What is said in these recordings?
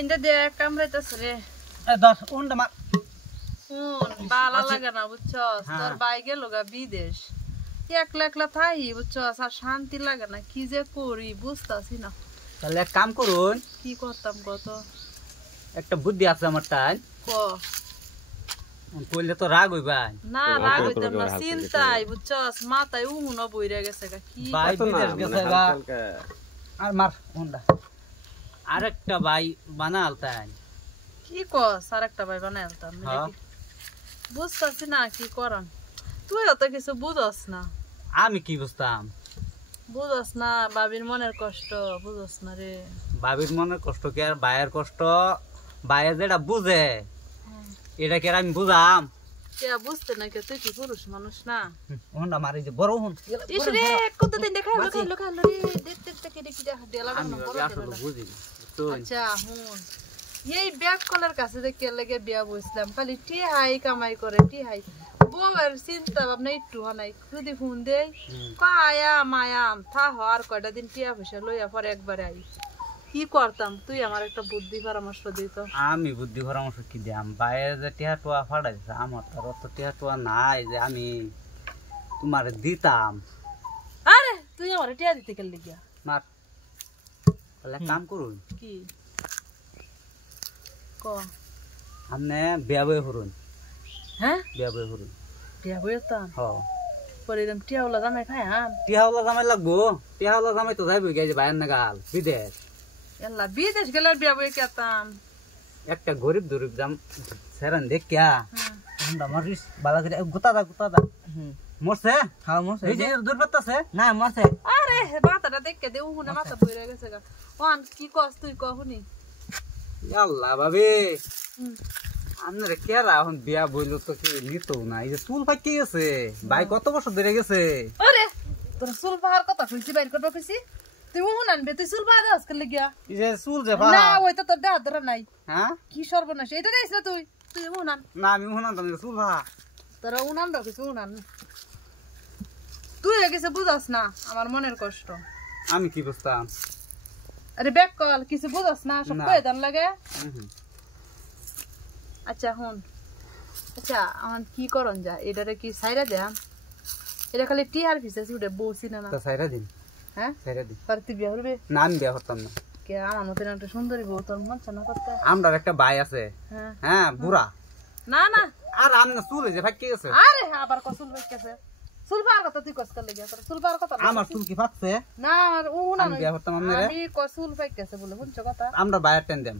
ইন্দা দে কামড়াইতাছ রে দশ উন্ডা মা শুন বালা লাগে না বুঝছস তোর বাই গেল গা বিদেশ একলা একলা থাই বুঝছস আর শান্তি লাগে না কি যে করি বুঝতাছি না তাহলে এক কাম করুন কি করতাম কত একটা বুদ্ধি আছে আমার তাই ক কইলে তো রাগ হইবা না রাগ হইতাম না চিন্তাই বুঝছস মাথায় উহুন বইরা গেছে গা কি ভাই বিদেশ গেছে গা আর মার উন্ডা আরেকটা ভাই বানাল তাই কি কস আর একটা ভাই বানাইতাম বুঝতাছি না কি করাম তুই অত কিছু বুঝস না আমি কি বুঝতাম বুঝস না বাবির মনের কষ্ট বুঝস না রে বাবির মনের কষ্ট কি আর ভাইয়ের কষ্ট ভাইয়ের যেটা বুঝে এটা কি আর আমি বুঝাম কে বুঝতে না কে তুই কি পুরুষ মানুষ না উন্ডা মারি যে বড় হুন ইস রে কত দিন দেখা রে দেখতে কি দেখি দেলা আমি আসলে বুঝি তো আচ্ছা হুন এই ব্যাগ কলার কাছে যে কে লাগে বিয়া বসলাম খালি টি হাই কামাই করে টি হাই বউয়ের চিন্তা ভাবনা একটু নাই যদি ফোন দেই কায়াম আয়াম থা হওয়ার কয়টা দিন টিয়া পয়সা লইয়া পরে একবারে আই কি করতাম তুই আমার একটা বুদ্ধি পরামর্শ দিত আমি বুদ্ধি পরামর্শ কি দিয়াম বাইরে যে টিয়া টোয়া ফাটাইছে আমার তো অত টিয়া টোয়া নাই যে আমি তোমার দিতাম আরে তুই আমার টিয়া দিতে গেল গিয়া মার তাহলে কাম করুন কি ক আমনে বিয়া বই হরুন হ্যাঁ বিয়া বই হরুন বিয়া বইতাম হ পরিদম টিয়াওলা জামাই খাই আম টিহাওলা জামাই লাগবো টিহাওলা জামাই তো যাইবই গেছে বাইরে না গাল বিদেশ এল্লা বিদেশ গেলে বিয়া বই কেতাম একটা গরিব দরিব জাম সেরান দেখ কিয়া মারিস বালা করে গুতা দা মরছে হ্যাঁ মরছে এই যে দুর্বত্তাছে না মরছে আরে মাথাটা দেখকে দে উহুনে মাথা বইরা গেছে গা ওয়ান কি কস তুই কহুনি আল্লাহ ভাবি আপনার কেরা এখন বিয়া বইলো তো কি নিত না এই যে চুল ফাঁকি গেছে ভাই কত বছর ধরে গেছে আরে তোর চুল পাহাড় কথা কইছি বাইর করবা কইছি তুই উহুন আনবে তুই চুল পাহাড় আজকে লাগিয়া এই যে চুল যে না ওই তো তোর দেহ ধরা নাই হ্যাঁ কি সর্বনাশ এটা দেইছ না তুই তুই উহুন আন না আমি শুনাম তুমি চুল ভা তোর উহুন আন রাখিস উহুন আন তুই কিছু বুঝাস না আমার মনের কষ্ট আমি কি বুঝতাম আরে ব্যাক কল কিছু বুঝাস না সব কই দান লাগে আচ্ছা হুন আচ্ছা আমার কি করন যা এটারে কি সাইরা দেয়া এটা খালি টি আর ফিসে উঠে বসি না তো সাইরা দিন হ্যাঁ সাইরা দিন পারতি বিয়া হইবে না আমি বিয়া করতাম না কে আমার মতন একটা সুন্দরী বউ তোর মন চানা করতে আমার একটা ভাই আছে হ্যাঁ হ্যাঁ বুড়া না না আর আমনে চুল যে ফাঁকি গেছে আরে আবার কসুল হইছে সুলবার কথা তুই কষ্ট লাগে তোর সুলবার কথা আমার চুল কি ফাঁকছে না আর ও না আমি বিয়া করতাম আমনে আমি কসুল ফাইকেছে বলে শুনছ কথা আমরা বাইরে টেন দেম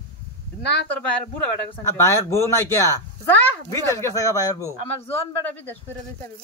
না তোর বাইরে বুড়া বেটা গেছে বাইরের বউ নাই কিয়া যা বিদেশ গেছে গা বাইরের বউ আমার জন বেটা বিদেশ করে দিছে আমি